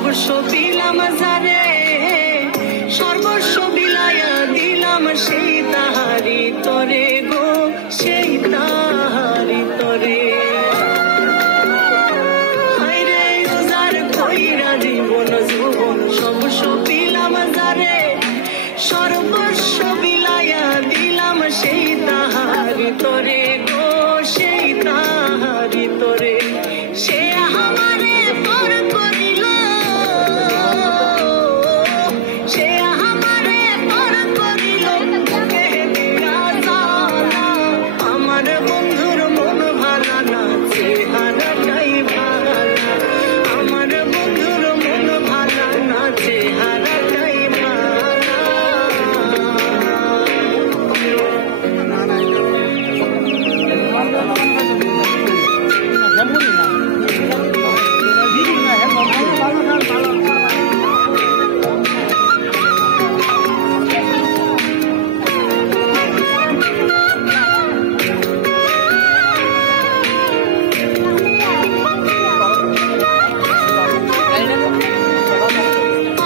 সর্বস্ব দিলাম যারে, সর্বস্ব বিলাইয়া দিলাম সেই তাহারি তরে গো, সেই তাহারি তরে। হায়রে উজার কইরা জীবন যৌবন সর্বস্ব দিলাম যারে, সর্বস্ব বিলাইয়া দিলাম সেই তাহারি তরে গো, সেই তাহারি তরে। সে আমারে পর করিল, সে আমারে পর করিল বুকে দিয়া জ্বালা। আমার বন্ধুর মন ভালা না, চেহারাটাই ভালা। আমার বন্ধুর মন ভালা না, চেহারাটাই ভালা।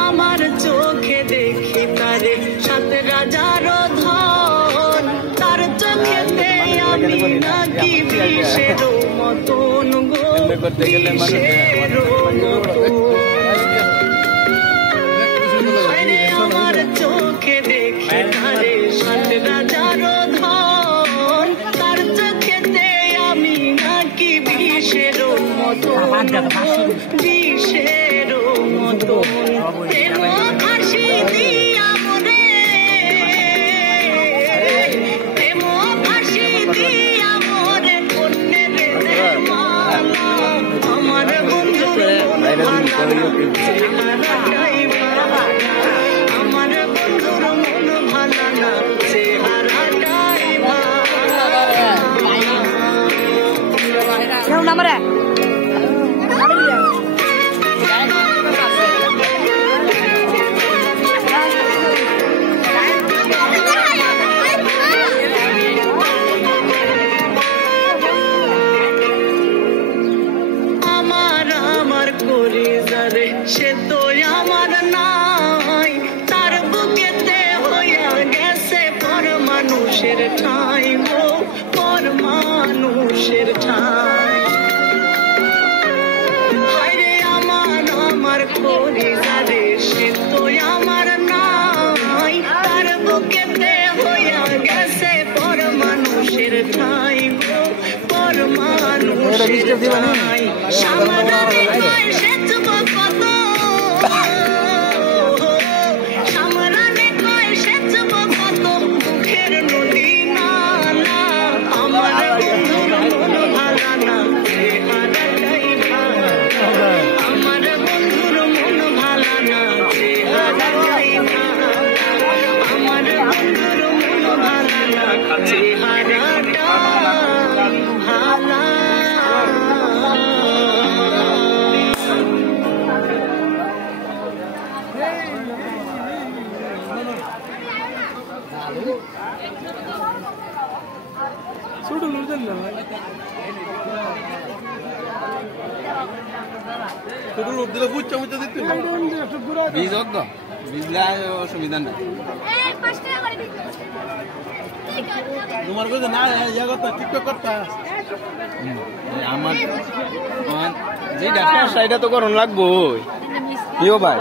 আমার চোখে দেখি তারে সাত রাজার ধন, তার চোখেতে আমি নাকি বিষের মতন গো, বিষের মতন। আরে আমার চোখে দেখি তারে সাত রাজার ধন, তার চোখেতে আমি নাকি বিষের মতন গো, বিষের মতন। প্রেম ফাঁসি দিয়া মরে, প্রেম ফাঁসি দিয়া মরে করতে রে মালা। আমার বন্ধুর মন ভালা, চেহারাটাই ভালা। আমার বন্ধুর মন ভালা না, চেহারাটাই ভালা। আমার করে যারে সে তো আমার নাই, তার বুকেতে হইয়া গেছে পর মানুষের ঠাঁই গো, পর মানুষের ঠাঁই। হায়রে আমার করে যারে সে তো আমার নাই, তার বুকেতে হইয়া গেছে পর মানুষের ঠাঁই গো, পর মানুষের ঠাঁই। সামরারে কয় সেচব কত, সামরারে কয় সেচব কত মুখের নদী নালা। আমার বন্ধুর মন ভালা না, চেহারাটাই ভালা। আমার বন্ধুর মন ভালা না, চেহারাটাই ভালা। আমার বন্ধুর মন ভালা না, চেহারাটাই ভালা। অসুবিধা নেই। তোমার কাছে না ইয়া করতে টিকটক করতে আমার যেটা সমস্যা এটা তো করণ লাগবো। ভাই